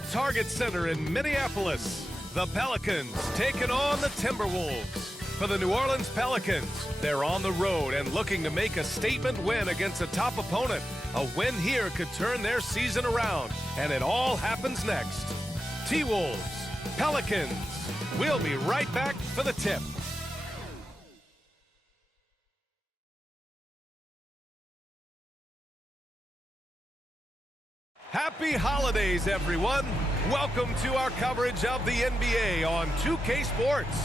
the Target Center in Minneapolis. The Pelicans taking on the Timberwolves. For the New Orleans Pelicans, they're on the road and looking to make a statement win against a top opponent. A win here could turn their season around, and it all happens next. T-Wolves, Pelicans. We'll be right back for the tip. Happy holidays, everyone. Welcome to our coverage of the NBA on 2K Sports.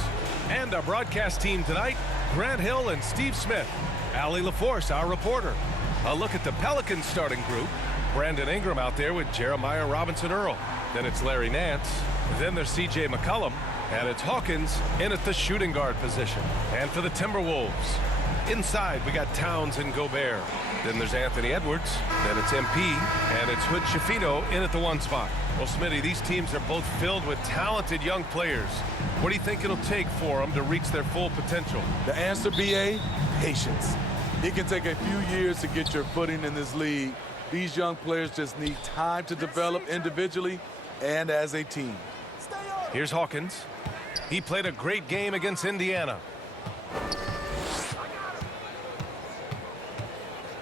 And our broadcast team tonight, Grant Hill and Steve Smith. Allie LaForce, our reporter. A look at the Pelicans starting group. Brandon Ingram out there with Jeremiah Robinson-Earl. Then it's Larry Nance. Then there's C.J. McCollum. And it's Hawkins in at the shooting guard position. And for the Timberwolves, inside we got Towns and Gobert. Then there's Anthony Edwards. Then it's MP. And it's Hood Schifino in at the 1 spot. Well, Smitty, these teams are both filled with talented young players. What do you think it'll take for them to reach their full potential? The answer, B.A., patience. It can take a few years to get your footing in this league. These young players just need time to develop individually and as a team. Here's Hawkins. He played a great game against Indiana.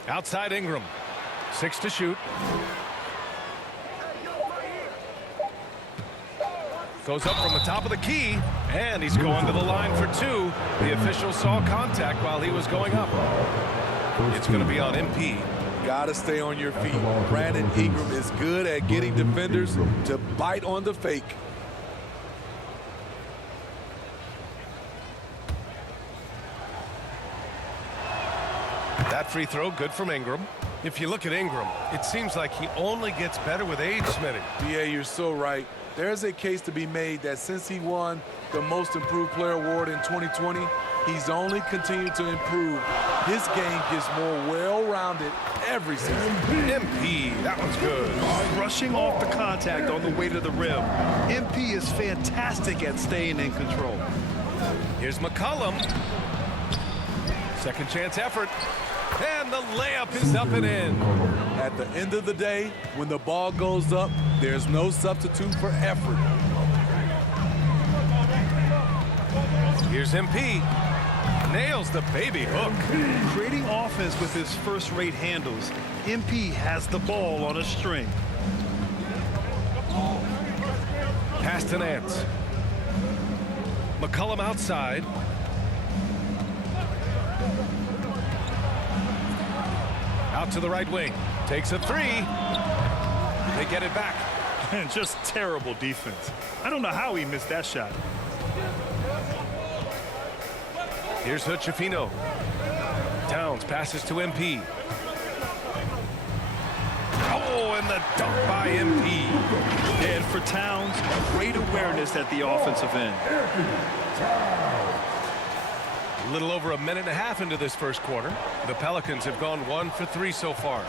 Outside Ingram. 6 to shoot. Goes up from the top of the key, and he's going to the line for 2. The official saw contact while he was going up. It's going to be on MP. Gotta stay on your feet. Brandon Ingram is good at getting defenders to bite on the fake. That free throw, good from Ingram. If you look at Ingram, it seems like he only gets better with age, Smitty. Yeah, you're so right. There's a case to be made that since he won the Most Improved Player Award in 2020, he's only continued to improve. His game gets more well-rounded every season. MP, that one's good. Brushing off the contact on the way to the rim. MP is fantastic at staying in control. Here's McCollum. Second chance effort. And the layup is up and in. At the end of the day, when the ball goes up, there's no substitute for effort. Here's MP. Nails the baby hook. Creating offense with his first-rate handles. MP has the ball on a string. Pass to Nance. McCollum outside. Out to the right wing. Takes a 3. They get it back. And just terrible defense. I don't know how he missed that shot. Here's Hood Schifino. Towns passes to MP. Oh, and the dunk by MP. And for Towns, great awareness at the offensive end. A little over a minute and a half into this first quarter. The Pelicans have gone 1 for 3 so far.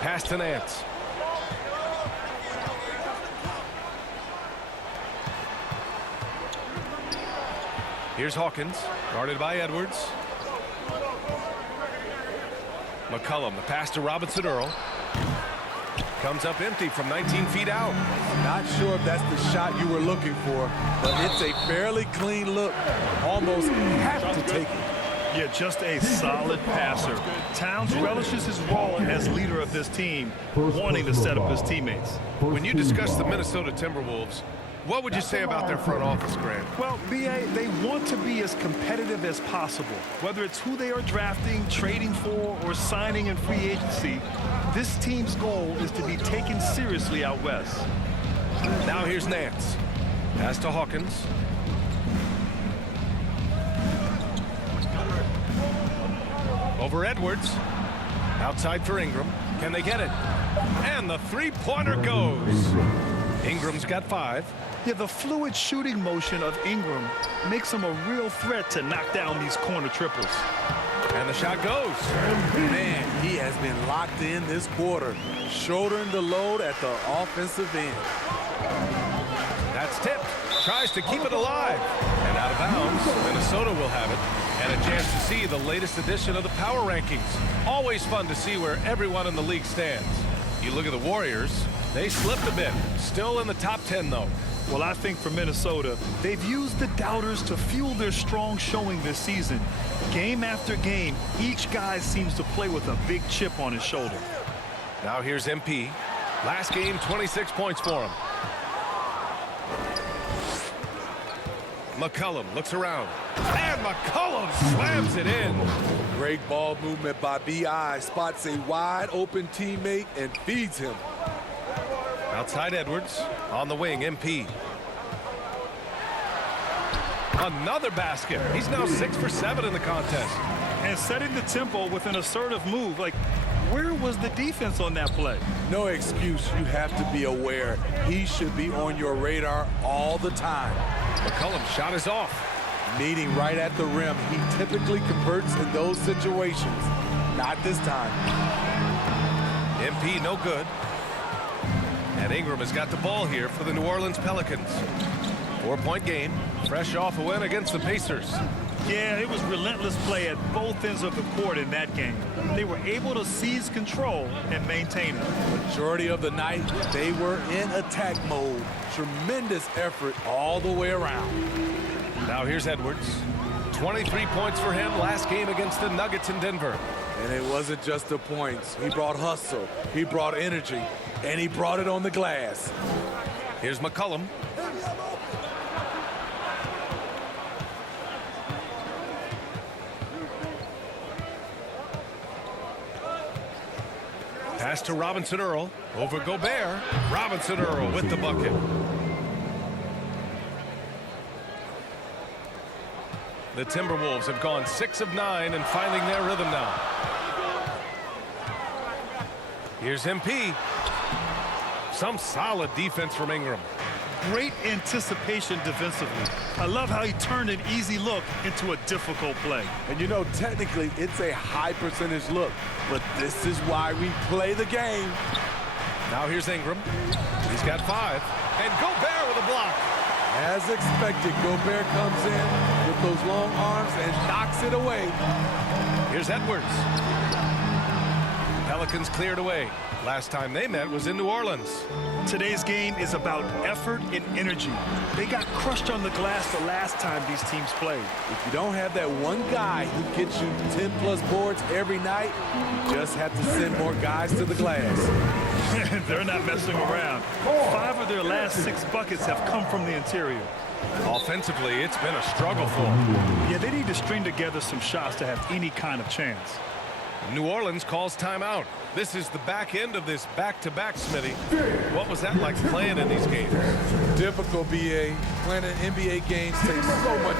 Pass to Nance. Here's Hawkins, guarded by Edwards. McCollum, the pass to Robinson-Earl. Comes up empty from 19 feet out. Not sure if that's the shot you were looking for, but it's a fairly clean look. Almost have to take it. Yeah, just a solid passer. Towns relishes his role as leader of this team, wanting to set up his teammates. When you discuss the Minnesota Timberwolves, what would you say about their front office, Grant? Well, B.A., they want to be as competitive as possible. Whether it's who they are drafting, trading for, or signing in free agency, this team's goal is to be taken seriously out west. Now here's Nance. Pass to Hawkins. Over Edwards. Outside for Ingram. Can they get it? And the three-pointer goes. Ingram's got 5. Yeah, the fluid shooting motion of Ingram makes him a real threat to knock down these corner triples. And the shot goes. Man, he has been locked in this quarter, shouldering the load at the offensive end. That's tipped. Tries to keep it alive. And out of bounds. Minnesota will have it. And a chance to see the latest edition of the power rankings. Always fun to see where everyone in the league stands. You look at the Warriors. They slipped a bit. Still in the top 10, though. Well, I think for Minnesota, they've used the doubters to fuel their strong showing this season. Game after game, each guy seems to play with a big chip on his shoulder. Now here's MP. Last game, 26 points for him. McCollum looks around. And McCollum slams it in. Great ball movement by B.I. Spots a wide open teammate and feeds him. Outside Edwards. On the wing, MP. Another basket. He's now 6 for 7 in the contest. And setting the tempo with an assertive move. Like, where was the defense on that play? No excuse. You have to be aware. He should be on your radar all the time. McCollum's shot is off. Meeting right at the rim. He typically converts in those situations. Not this time. MP no good. And Ingram has got the ball here for the New Orleans Pelicans. 4-point game. Fresh off a win against the Pacers. Yeah, it was relentless play at both ends of the court in that game. They were able to seize control and maintain it. Majority of the night, they were in attack mode. Tremendous effort all the way around. Now here's Edwards. 23 points for him last game against the Nuggets in Denver. And it wasn't just the points. He brought hustle. He brought energy. And he brought it on the glass. Here's McCollum. Pass to Robinson Earl. Over Gobert. Robinson Earl with the bucket. The Timberwolves have gone 6 of 9 and finding their rhythm now. Here's MP. Some solid defense from Ingram. Great anticipation defensively. I love how he turned an easy look into a difficult play. And you know, technically, it's a high percentage look. But this is why we play the game. Now here's Ingram. He's got 5. And Gobert with a block. As expected, Gobert comes in with those long arms and knocks it away. Here's Edwards. Pelicans cleared away. Last time they met was in New Orleans. Today's game is about effort and energy. They got crushed on the glass the last time these teams played. If you don't have that one guy who gets you 10-plus boards every night, you just have to send more guys to the glass. They're not messing around. 5 of their last 6 buckets have come from the interior. Offensively, it's been a struggle for them. Yeah, they need to string together some shots to have any kind of chance. New Orleans calls timeout. This is the back end of this back-to-back, Smitty. What was that like playing in these games? Difficult, B.A. Playing in NBA games takes so much.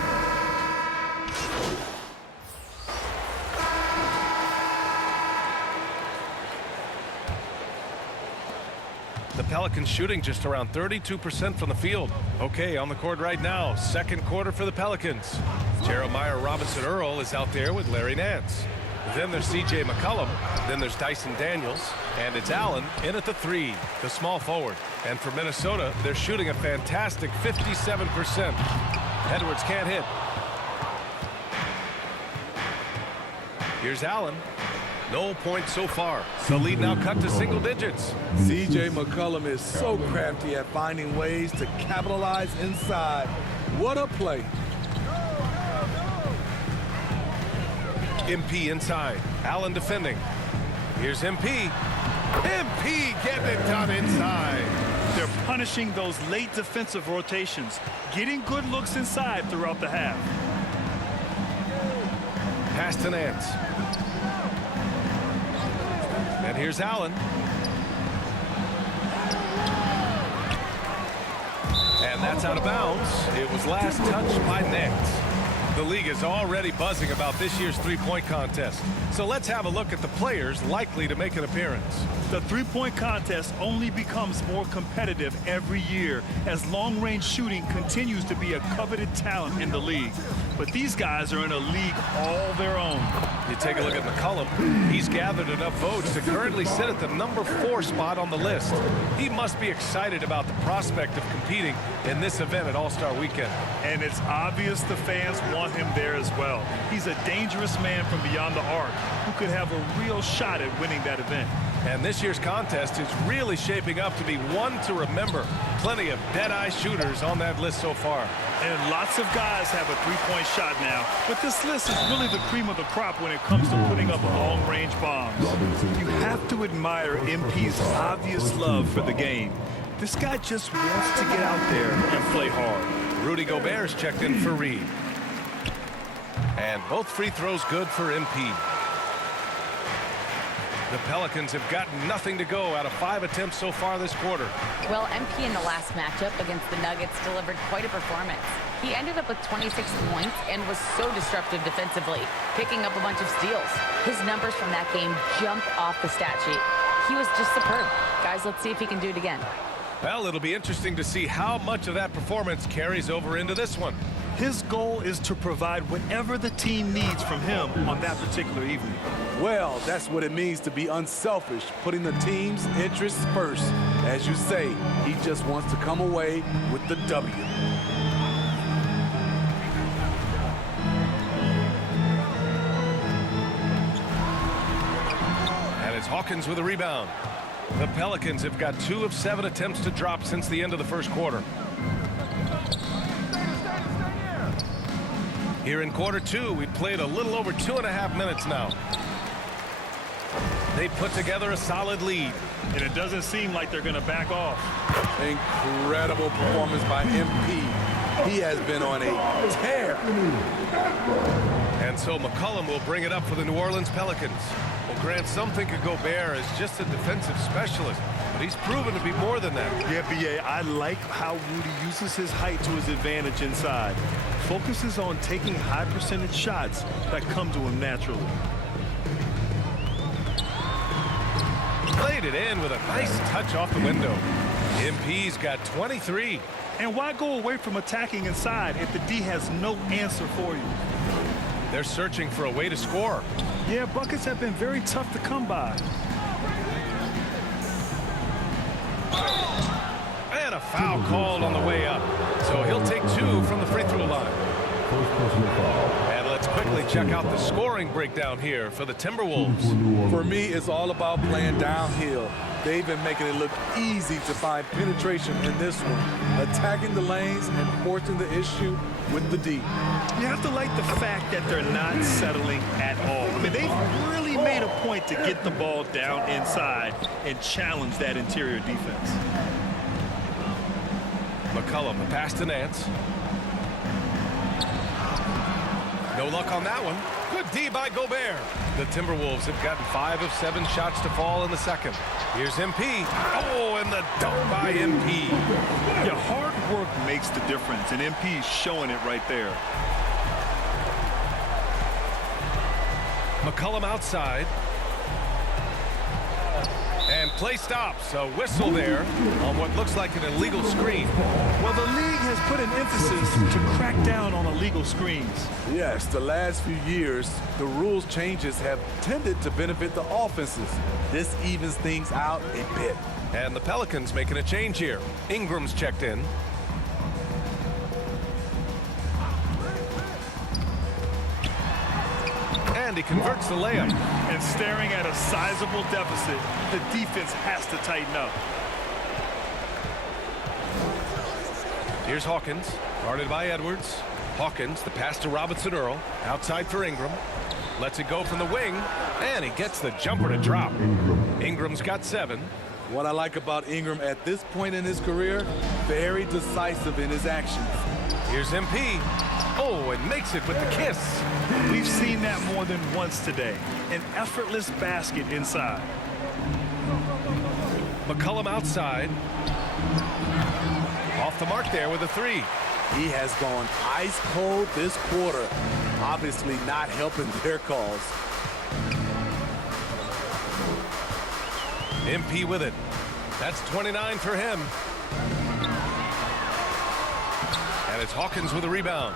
The Pelicans shooting just around 32% from the field. Okay, on the court right now, second quarter for the Pelicans. Jeremiah Robinson Earl is out there with Larry Nance. Then there's C.J. McCollum. Then there's Dyson Daniels. And it's Allen in at the 3, the small forward. And for Minnesota, they're shooting a fantastic 57%. Edwards can't hit. Here's Allen. No points so far. The lead now cut to single digits. C.J. McCollum is so crafty at finding ways to capitalize inside. What a play. MP inside. Allen defending. Here's MP. MP getting it done inside. They're punishing those late defensive rotations, getting good looks inside throughout the half. Pass to Nance. And here's Allen. And that's out of bounds. It was last touched by Nance. The league is already buzzing about this year's three-point contest. So let's have a look at the players likely to make an appearance. The three-point contest only becomes more competitive every year as long-range shooting continues to be a coveted talent in the league. But these guys are in a league all their own. You take a look at McCollum. He's gathered enough votes to currently sit at the number 4 spot on the list. He must be excited about the prospect of competing in this event at All-Star Weekend. And it's obvious the fans want him there as well. He's a dangerous man from beyond the arc who could have a real shot at winning that event. And this year's contest is really shaping up to be one to remember. Plenty of dead-eye shooters on that list so far. And lots of guys have a three-point shot now. But this list is really the cream of the crop when it comes to putting up long-range bombs. You have to admire MP's obvious love for the game. This guy just wants to get out there and play hard. Rudy Gobert's checked in for Reed. And both free throws good for MP. The Pelicans have gotten nothing to go out of 5 attempts so far this quarter. Well, MP in the last matchup against the Nuggets delivered quite a performance. He ended up with 26 points and was so disruptive defensively, picking up a bunch of steals. His numbers from that game jumped off the stat sheet. He was just superb. Guys, let's see if he can do it again. Well, it'll be interesting to see how much of that performance carries over into this one. His goal is to provide whatever the team needs from him on that particular evening. Well, that's what it means to be unselfish, putting the team's interests first. As you say, he just wants to come away with the W. And it's Hawkins with a rebound. The Pelicans have got 2 of 7 attempts to drop since the end of the first quarter. Here in quarter 2, we played a little over 2.5 minutes now. They put together a solid lead. And it doesn't seem like they're going to back off. Incredible performance by MP. He has been on a tear. And so McCollum will bring it up for the New Orleans Pelicans. Well, Grant, some think of Gobert as just a defensive specialist, but he's proven to be more than that. Yeah, B.A., I like how Rudy uses his height to his advantage inside. Focuses on taking high percentage shots that come to him naturally. Played it in with a nice touch off the window. MP's got 23. And why go away from attacking inside if the D has no answer for you? They're searching for a way to score. Yeah, buckets have been very tough to come by. And a foul called on the way up. So he'll take 2 from the free throw line. And let's quickly check out the scoring breakdown here for the Timberwolves. For me, it's all about playing downhill. They've been making it look easy to find penetration in this one, attacking the lanes and forcing the issue with the D. You have to like the fact that they're not settling at all. I mean, they've really made a point to get the ball down inside and challenge that interior defense. McCollum, a pass to Nance. No luck on that one. Good D by Gobert. The Timberwolves have gotten 5 of 7 shots to fall in the second. Here's MP. Oh, and the dunk by MP. Yeah, hard work makes the difference, and MP's showing it right there. McCollum outside. And play stops. A whistle there on what looks like an illegal screen. Well, the league has put an emphasis to crack down on illegal screens. Yes, the last few years, the rules changes have tended to benefit the offenses. This evens things out a bit. And the Pelicans making a change here. Ingram's checked in. And he converts the layup. And staring at a sizable deficit, the defense has to tighten up. Here's Hawkins, guarded by Edwards. Hawkins, the pass to Robinson-Earl, outside for Ingram. Lets it go from the wing, and he gets the jumper to drop. Ingram's got 7. What I like about Ingram at this point in his career, very decisive in his actions. Here's MP. Oh, and makes it with the kiss. We've seen that more than once today. An effortless basket inside. McCollum outside. Off the mark there with a 3. He has gone ice cold this quarter, obviously not helping their cause. MP with it. That's 29 for him. And it's Hawkins with a rebound.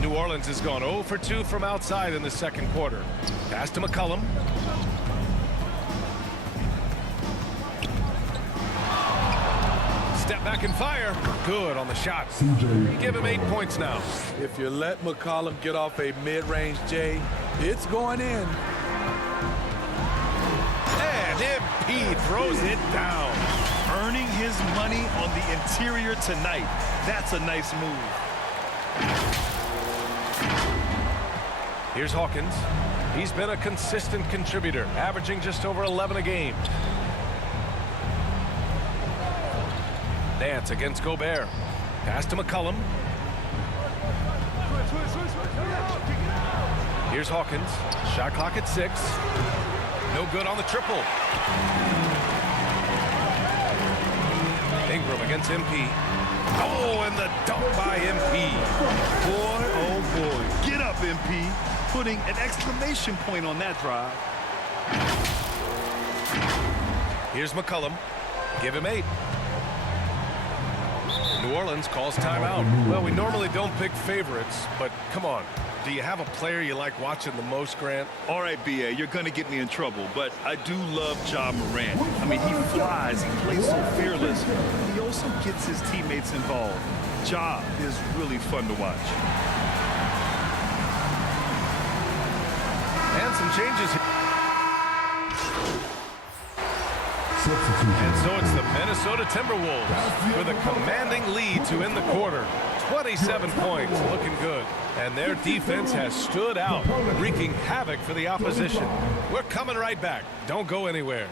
New Orleans has gone 0 for 2 from outside in the second quarter. Pass to McCollum. Step back and fire. Good on the shot. Give him 8 points now. If you let McCollum get off a mid-range J, it's going in. And MP throws it down. Earning his money on the interior tonight. That's a nice move. Here's Hawkins. He's been a consistent contributor, averaging just over 11 a game. Nance against Gobert. Pass to McCollum. Here's Hawkins. Shot clock at 6. No good on the triple. Ingram against MP. Oh, and the dunk by MP. Boy, oh boy. Get up, MP. Putting an exclamation point on that drive. Here's McCollum. Give him 8. New Orleans calls timeout. Well, we normally don't pick favorites, but come on. Do you have a player you like watching the most, Grant? All right, B.A., you're going to get me in trouble, but I do love Ja Morant. I mean, he flies, he plays so fearless. He also gets his teammates involved. Ja is really fun to watch. And some changes here. And so it's the Minnesota Timberwolves with a commanding lead to end the quarter. 27 points, looking good. And their defense has stood out, wreaking havoc for the opposition. We're coming right back. Don't go anywhere.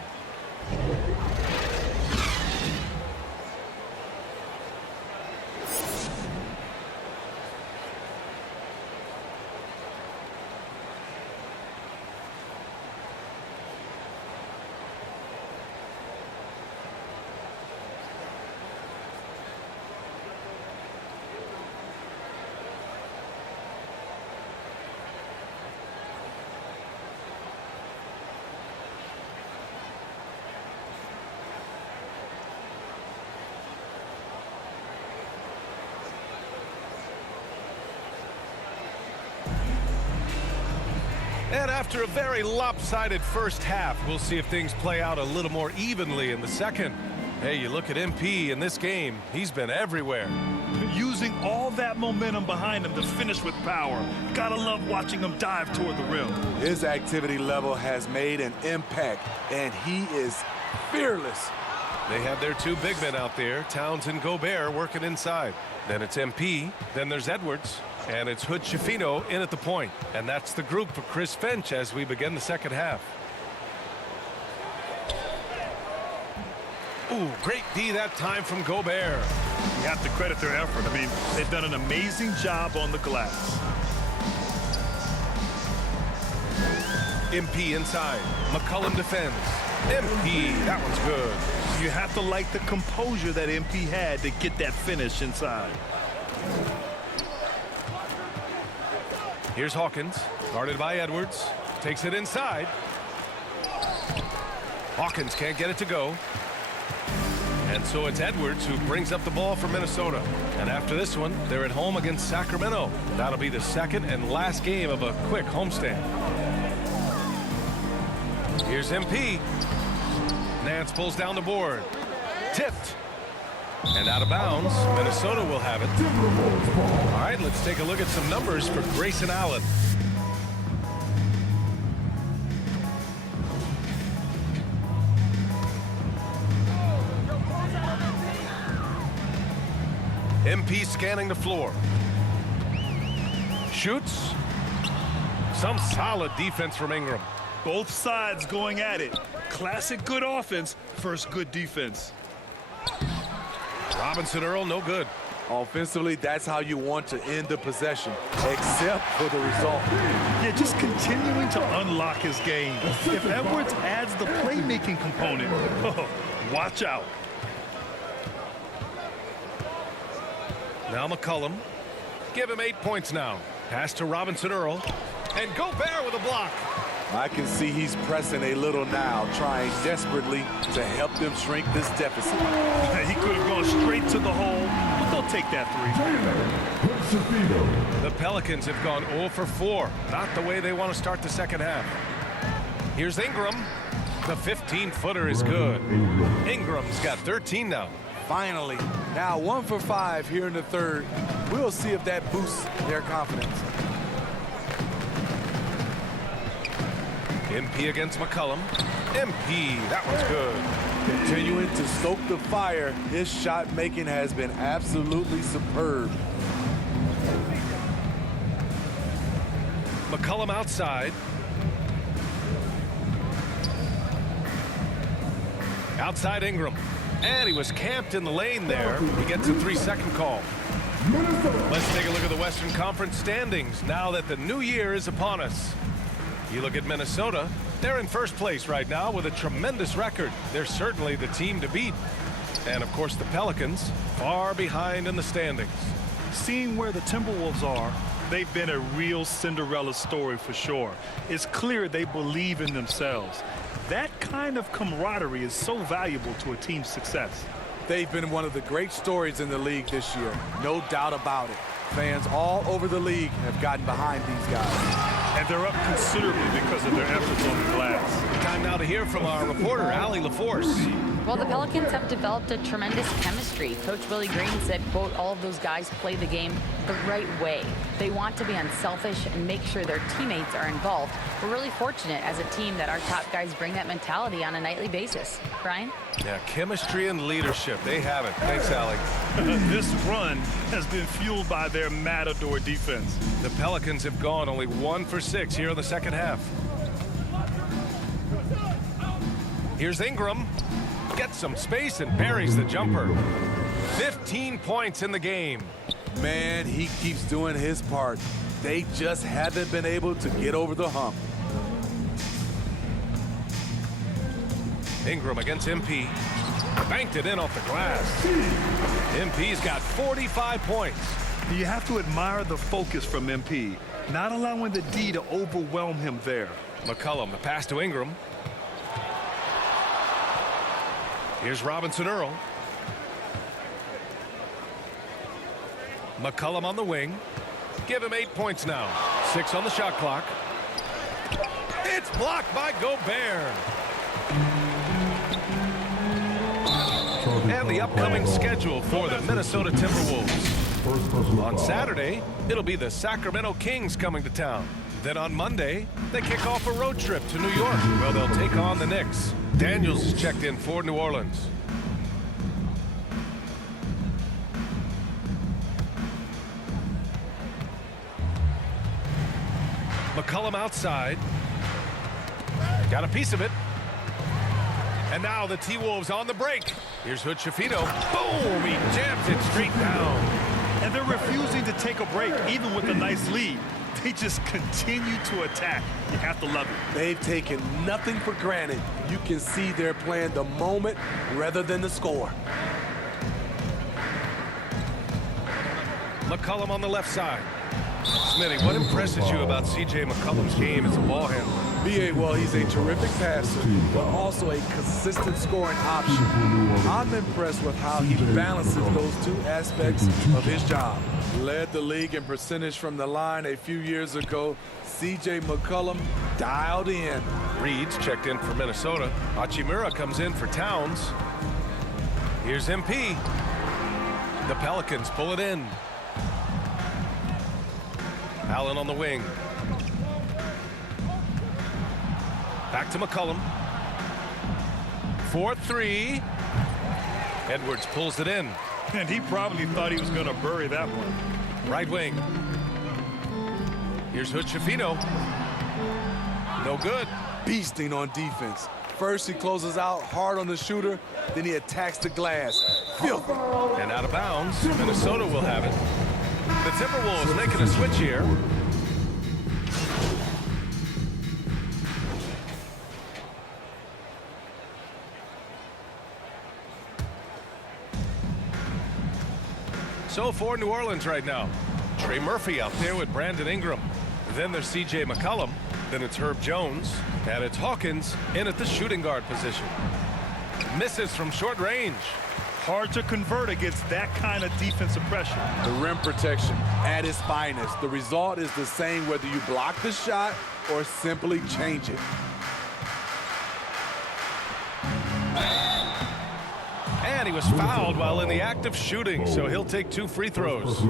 And after a very lopsided first half, we'll see if things play out a little more evenly in the second. Hey, you look at MP in this game, he's been everywhere. Using all that momentum behind him to finish with power. Gotta love watching him dive toward the rim. His activity level has made an impact, and he is fearless. They have their 2 big men out there, Towns and Gobert, working inside. Then it's MP, then there's Edwards. And it's Hood Schifino in at the point. And that's the group for Chris Finch as we begin the second half. Ooh, great D that time from Gobert. You have to credit their effort. I mean, they've done an amazing job on the glass. MP inside. McCollum defends. MP, that one's good. You have to like the composure that MP had to get that finish inside. Here's Hawkins, guarded by Edwards. Takes it inside. Hawkins can't get it to go. And so it's Edwards who brings up the ball for Minnesota. And after this one, they're at home against Sacramento. That'll be the second and last game of a quick homestand. Here's MP. Nance pulls down the board. Tipped. And out of bounds. Minnesota will have it. All right, let's take a look at some numbers for Grayson Allen. MP scanning the floor. Shoots. Some solid defense from Ingram. Both sides going at it. Classic good offense versus good defense. Robinson Earl, no good. Offensively, that's how you want to end the possession, except for the result. Yeah, just continuing to unlock his game. If Edwards adds the playmaking component, oh, watch out. Now McCollum. Give him 8 points now. Pass to Robinson Earl. And Gobert with a block. I can see he's pressing a little now, trying desperately to help them shrink this deficit. He could have gone straight to the hole, but they'll take that 3. The Pelicans have gone 0 for 4. Not the way they want to start the second half. Here's Ingram. The 15-footer is good. Ingram's got 13 now. Finally, now 1 for 5 here in the third. We'll see if that boosts their confidence. MP against McCollum. MP, that one's good. Continuing to stoke the fire, his shot making has been absolutely superb. McCollum outside. Outside Ingram. And he was camped in the lane there. He gets a 3-second call. Let's take a look at the Western Conference standings now that the new year is upon us. You look at Minnesota, they're in first place right now with a tremendous record. They're certainly the team to beat. And of course the Pelicans far behind in the standings. Seeing where the Timberwolves are, they've been a real Cinderella story for sure. It's clear they believe in themselves. That kind of camaraderie is so valuable to a team's success. They've been one of the great stories in the league this year. No doubt about it. Fans all over the league have gotten behind these guys. And they're up considerably because of their efforts on the glass. Time now to hear from our reporter, Allie LaForce. Well, the Pelicans have developed a tremendous chemistry. Coach Willie Green said, quote, all of those guys play the game the right way. They want to be unselfish and make sure their teammates are involved. We're really fortunate as a team that our top guys bring that mentality on a nightly basis. Brian? Yeah, chemistry and leadership. They have it. Thanks, Allie. This run has been fueled by their matador defense. The Pelicans have gone only 1 for 6 here in the second half. Here's Ingram. Gets some space and buries the jumper. 15 points in the game. Man, he keeps doing his part. They just haven't been able to get over the hump. Ingram against MP. Banked it in off the glass. MP's got 45 points. You have to admire the focus from MP, not allowing the D to overwhelm him there. McCollum, the pass to Ingram. Here's Robinson Earl. McCollum on the wing. Give him 8 points now. 6 on the shot clock. It's blocked by Gobert. And the upcoming schedule for the Minnesota Timberwolves. On Saturday, it'll be the Sacramento Kings coming to town. Then on Monday, they kick off a road trip to New York, where they'll take on the Knicks. Daniels is checked in for New Orleans. McCollum outside. Got a piece of it. And now the T-Wolves on the break. Here's Hood Shafito. Boom! He jams it straight down. And they're refusing to take a break, even with a nice lead. They just continue to attack. You have to love it. They've taken nothing for granted. You can see they're playing the moment rather than the score. McCollum on the left side. Smitty, what impresses you about C.J. McCollum's game as a ball handler? B.A., well, he's a terrific passer, but also a consistent scoring option. I'm impressed with how he balances those two aspects of his job. Led the league in percentage from the line a few years ago. C.J. McCollum dialed in. Reed's checked in for Minnesota. Hachimura comes in for Towns. Here's MP. The Pelicans pull it in. Allen on the wing. Back to McCollum. 4-3. Edwards pulls it in. And he probably thought he was going to bury that one. Right wing. Here's Hood Shafino. No good. Beasting on defense. First he closes out hard on the shooter, then he attacks the glass. Filthy. And out of bounds. Minnesota will have it. The Timberwolves making a switch here. So for New Orleans right now, Trey Murphy out there with Brandon Ingram. Then there's C.J. McCollum. Then it's Herb Jones. And it's Hawkins in at the shooting guard position. Misses from short range. Hard to convert against that kind of defensive pressure. The rim protection at its finest. The result is the same whether you block the shot or simply change it. And he was fouled while in the act of shooting, so he'll take 2 free throws.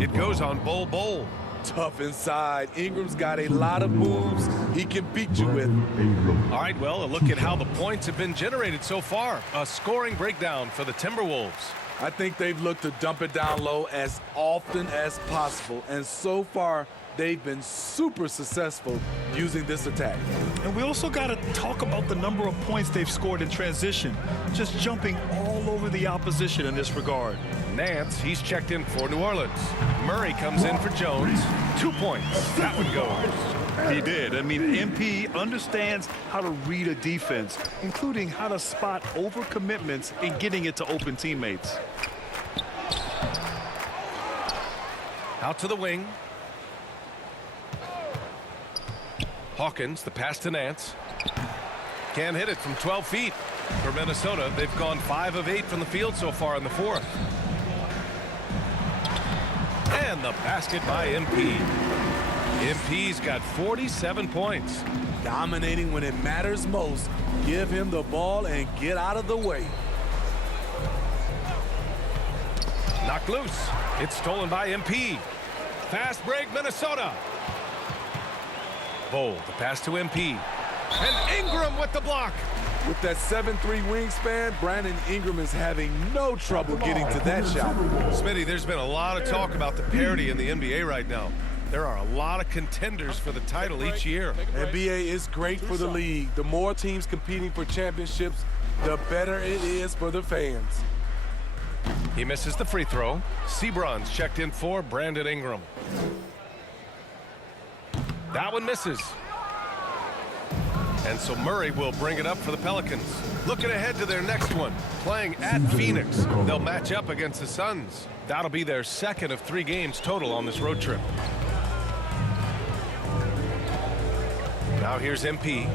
It goes on Bol. Tough inside. Ingram's got a lot of moves he can beat you with. All right, well, a look at how the points have been generated so far. A scoring breakdown for the Timberwolves. I think they've looked to dump it down low as often as possible, and so far they've been super successful using this attack. And we also got to talk about the number of points they've scored in transition, just jumping all over the opposition in this regard. Nance, he's checked in for New Orleans. Murray comes in for Jones. 2 points. That one goes. He did. I mean, MP understands how to read a defense, including how to spot overcommitments and getting it to open teammates. Out to the wing. Hawkins, the pass to Nance. Can't hit it from 12 feet. For Minnesota, they've gone 5 of 8 from the field so far in the fourth. And the basket by MP. MP's got 47 points. Dominating when it matters most. Give him the ball and get out of the way. Knocked loose. It's stolen by MP. Fast break, Minnesota. Bowl, the pass to MP. And Ingram with the block. With that 7'3" wingspan, Brandon Ingram is having no trouble getting to that shot. Smitty, there's been a lot of talk about the parity in the NBA right now. There are a lot of contenders for the title each year. NBA is great for the league. The more teams competing for championships, the better it is for the fans. He misses the free throw. Sebron's checked in for Brandon Ingram. That one misses. And so Murray will bring it up for the Pelicans. Looking ahead to their next one. Playing at Phoenix. They'll match up against the Suns. That'll be their second of 3 games total on this road trip. Now here's MP.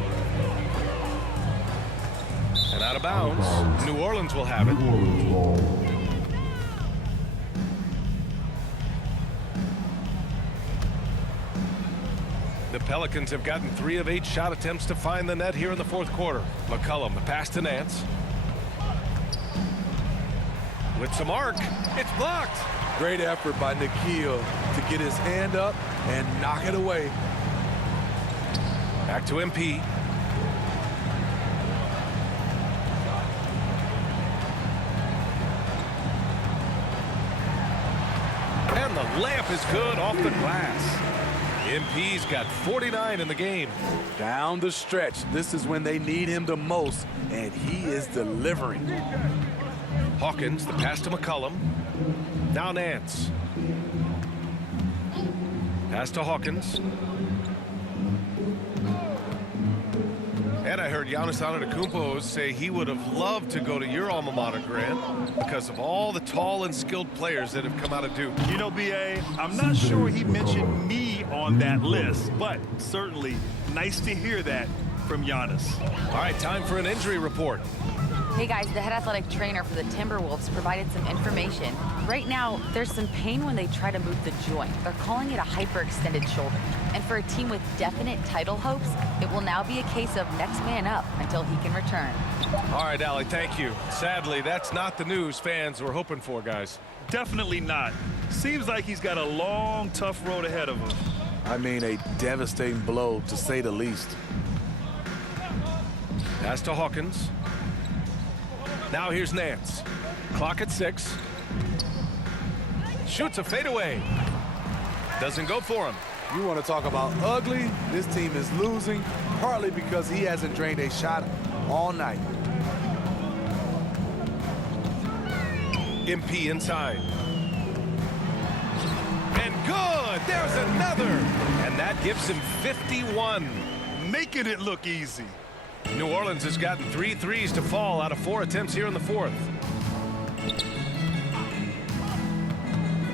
And out of bounds. New Orleans will have it. The Pelicans have gotten 3 of 8 shot attempts to find the net here in the fourth quarter. McCollum, the pass to Nance. With some arc, it's blocked. Great effort by Nikhil to get his hand up and knock it away. Back to MP. And the layup is good off the glass. MP's got 49 in the game. Down the stretch, this is when they need him the most, and he is delivering. Hawkins, the pass to McCollum. Now Nance. Pass to Hawkins. And I heard Giannis Antetokounmpo say he would have loved to go to your alma mater, Grant, because of all the tall and skilled players that have come out of Duke. You know, B.A., I'm not sure he mentioned me on that list, but certainly nice to hear that from Giannis. All right, time for an injury report. Hey guys, the head athletic trainer for the Timberwolves provided some information. Right now, there's some pain when they try to move the joint. They're calling it a hyperextended shoulder. And for a team with definite title hopes, it will now be a case of next man up until he can return. All right, Allie, thank you. Sadly, that's not the news fans were hoping for, guys. Definitely not. Seems like he's got a long, tough road ahead of him. I mean, a devastating blow, to say the least. Pass to Hawkins. Now here's Nance. Clock at 6. Shoots a fadeaway. Doesn't go for him. You want to talk about ugly? This team is losing, partly because he hasn't drained a shot all night. MP inside. And good! There's another! And that gives him 51. Making it look easy. New Orleans has gotten 3 threes to fall out of 4 attempts here in the fourth.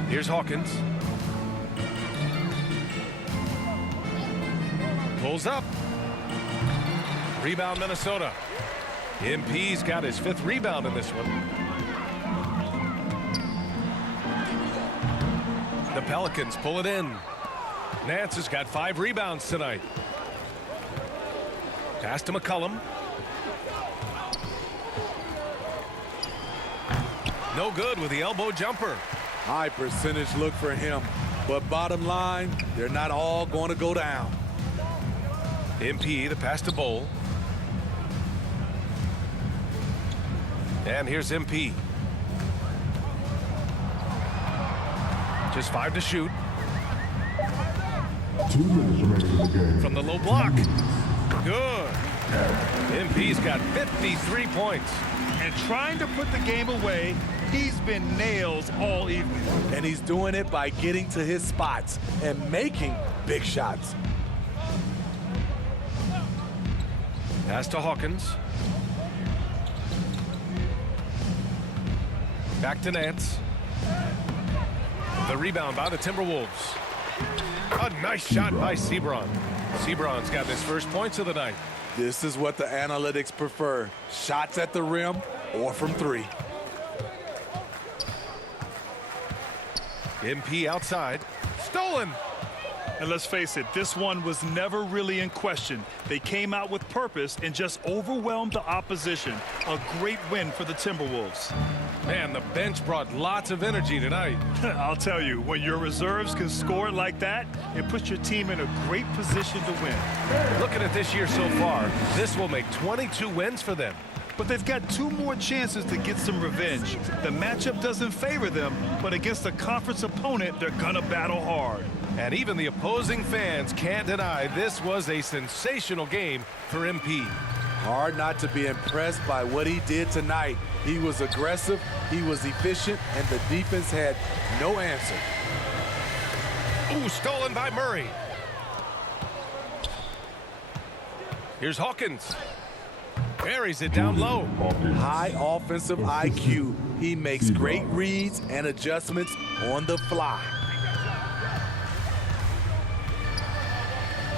Here's Hawkins. Pulls up. Rebound Minnesota. MP's got his 5th rebound in this one. The Pelicans pull it in. Nance has got 5 rebounds tonight. Pass to McCollum. No good with the elbow jumper. High percentage look for him. But bottom line, they're not all going to go down. MP, the pass to Bowl. And here's MP. Just 5 to shoot. 2 minutes remaining in the game. From the low block. Good. MP's got 53 points. And trying to put the game away, he's been nails all evening. And he's doing it by getting to his spots and making big shots. Pass to Hawkins. Back to Nance. The rebound by the Timberwolves. A nice shot by Sebron. Sebron's got his first points of the night. This is what the analytics prefer. Shots at the rim or from 3. MP outside. Stolen. And let's face it, this one was never really in question. They came out with purpose and just overwhelmed the opposition. A great win for the Timberwolves. Man, the bench brought lots of energy tonight. I'll tell you, when your reserves can score it like that, it puts your team in a great position to win. Looking at this year so far, this will make 22 wins for them. But they've got 2 more chances to get some revenge. The matchup doesn't favor them, but against a conference opponent, they're gonna battle hard. And even the opposing fans can't deny this was a sensational game for MP. Hard not to be impressed by what he did tonight. He was aggressive, he was efficient, and the defense had no answer. Ooh, stolen by Murray. Here's Hawkins. Buries it down low. High offensive IQ. He makes great reads and adjustments on the fly.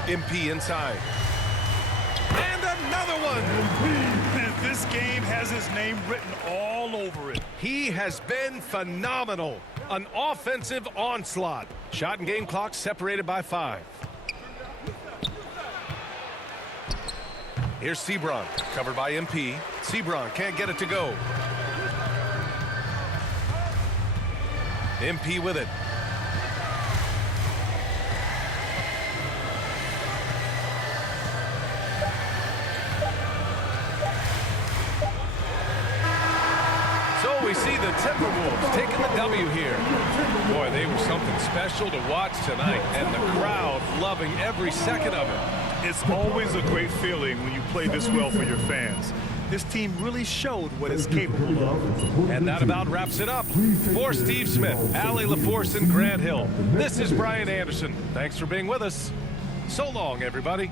MP inside. And another one. And this game has his name written all over it. He has been phenomenal. An offensive onslaught. Shot and game clock separated by 5. Here's Sebron, covered by MP. Sebron can't get it to go. MP with it. So we see the Timberwolves taking the W here. Boy, they were something special to watch tonight, and the crowd loving every second of it. It's always a great feeling when you play this well for your fans. This team really showed what it's capable of. And that about wraps it up. For Steve Smith, Allie LaForce, and Grant Hill, this is Brian Anderson. Thanks for being with us. So long, everybody.